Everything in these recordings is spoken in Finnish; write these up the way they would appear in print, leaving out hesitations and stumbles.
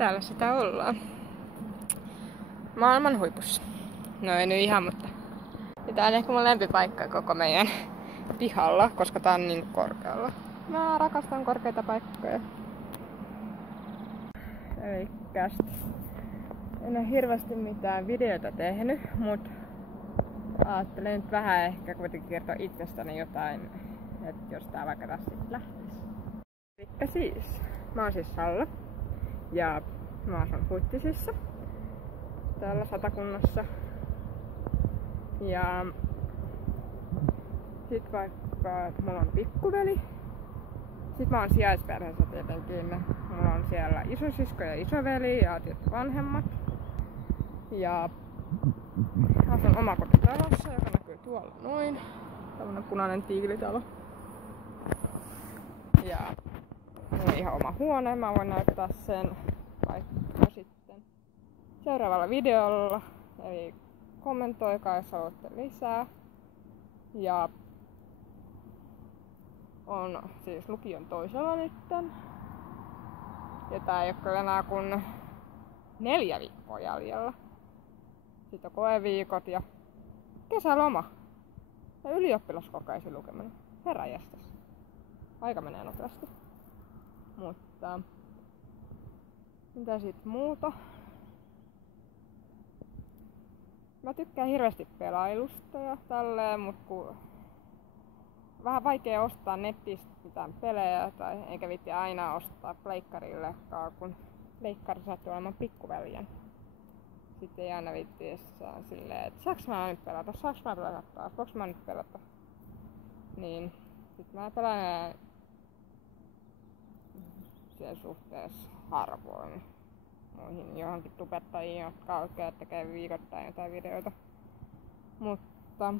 täällä sitä ollaan. Maailman huipussa. No ei nyt ihan, mutta tää on ehkä mun lempipaikka koko meidän pihalla, koska tää on niin korkealla. Mä rakastan korkeita paikkoja. Elikkäs en ole hirveästi mitään videota tehnyt, mut ajattelin nyt vähän ehkä kuitenkin kertoa itsestäni jotain, että jos tää vaikka tässä sit lähtis. Elikkä siis, mä oon siis Salla ja mä asun Huittisissa täällä Satakunnassa. Ja sit vaikka mulla on pikkuveli. Sit mä oon sijaisperheessä tietenkin. Mulla on siellä isosisko ja isoveli ja tietty vanhemmat. Ja asun omakotitalossa, joka näkyy tuolla noin. Tällainen punainen tiilitalo. Ja mulla on ihan oma huone. Mä voin näyttää sen vaikka sitten seuraavalla videolla. Eli kommentoikaa, jos haluatte lisää. Ja on siis lukion toisella nytten. Ja tää ei ole enää kuin 4 viikkoa jäljellä. Sitten on koeviikot ja kesäloma. Ja ylioppilaskokeisiin lukeminen. Heräjästäs. Aika menee nopeasti. Mutta mitä sit muuta? Mä tykkään hirveästi pelailusta ja tälleen, mut kun vähän vaikea ostaa netistä mitään pelejä tai eikä viitti aina ostaa pleikkarillekaan, kun pleikkari sattuu olemaan pikkuveljen. Sitten ei aina viitti silleen, että saaks mä nyt pelata, voinko mä nyt pelata. Niin sit mä pelaan siellä suhteessa harvoin muihin johonkin tubettajiin, jotka oikein tekee viikoittain jotain videoita. Mutta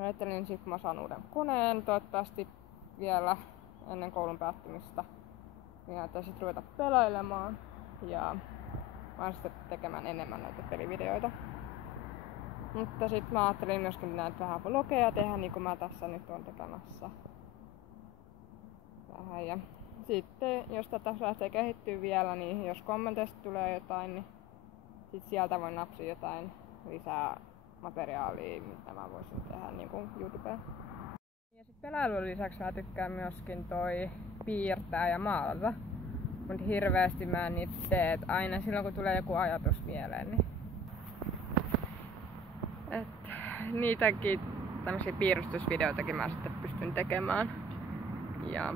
ajattelin sit, kun mä saan uuden koneen toivottavasti vielä ennen koulun päättymistä, niin ajattelin sit ruveta pelailemaan ja mä sitten tekemään enemmän näitä pelivideoita. Mutta sit mä ajattelin myöskin näitä vähän vlogeja tehdä, niin kuin mä tässä nyt on tekemässä. Vähän. Ja sitten jos tätä lähtee kehittyä vielä, niin jos kommenteista tulee jotain, niin sit sieltä voi napsia jotain lisää materiaalia, mitä mä voisin tehdä niin kuin YouTubeen. Ja sit pelailun lisäksi mä tykkään myöskin toi piirtää ja maalata. Mut hirveästi mä en niitä tee, et aina silloin kun tulee joku ajatus mieleen, niin niitäkin tämmösiä piirustusvideoitakin mä sitten pystyn tekemään. Ja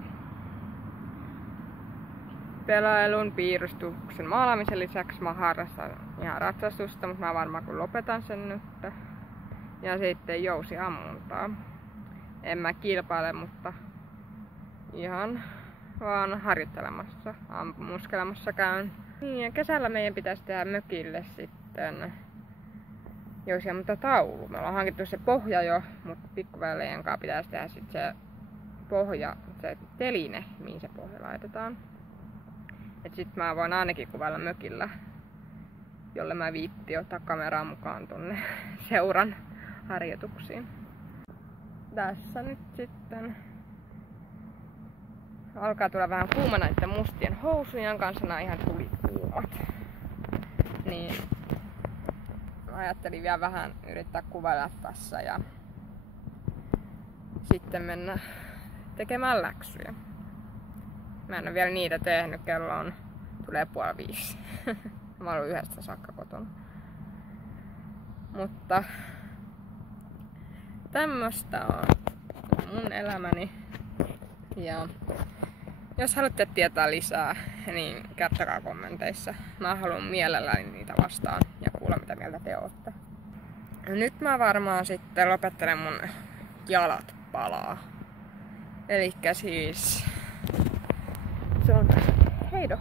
pelailun, piirustuksen, maalaamisen lisäksi mä harrastan ihan ratsastusta, mutta mä varmaan kun lopetan sen nyt. Ja sitten jousiammuntaa. En mä kilpaile, mutta ihan vaan harjoittelemassa, ammuskelemassa käyn. Niin, ja kesällä meidän pitäisi tehdä mökille sitten jousiammuntataulu. Me ollaan hankittu se pohja jo, mutta pikkuveljen kanssa pitäisi tehdä sitten se pohja, se teline, mihin se pohja laitetaan. Et sit mä voin ainakin kuvailla mökillä, jolle mä viitti ottaa kameraa mukaan tonne seuran harjoituksiin. Tässä nyt sitten alkaa tulla vähän kuuma näiden mustien housujen kanssa, nää ihan tulikuumat. Niin ajattelin vielä vähän yrittää kuvailla tässä ja sitten mennä tekemään läksyjä. Mä en ole vielä niitä tehnyt, tulee 4:30. Mä oon ollut 1 saakka kotona. Mutta tämmöstä on mun elämäni. Ja jos haluatte tietää lisää, niin kertokaa kommenteissa. Mä haluan mielelläni niitä vastaan ja kuulla mitä mieltä te ootte. Nyt mä varmaan sitten lopettelen mun jalat palaa. Elikkä siis se on heido.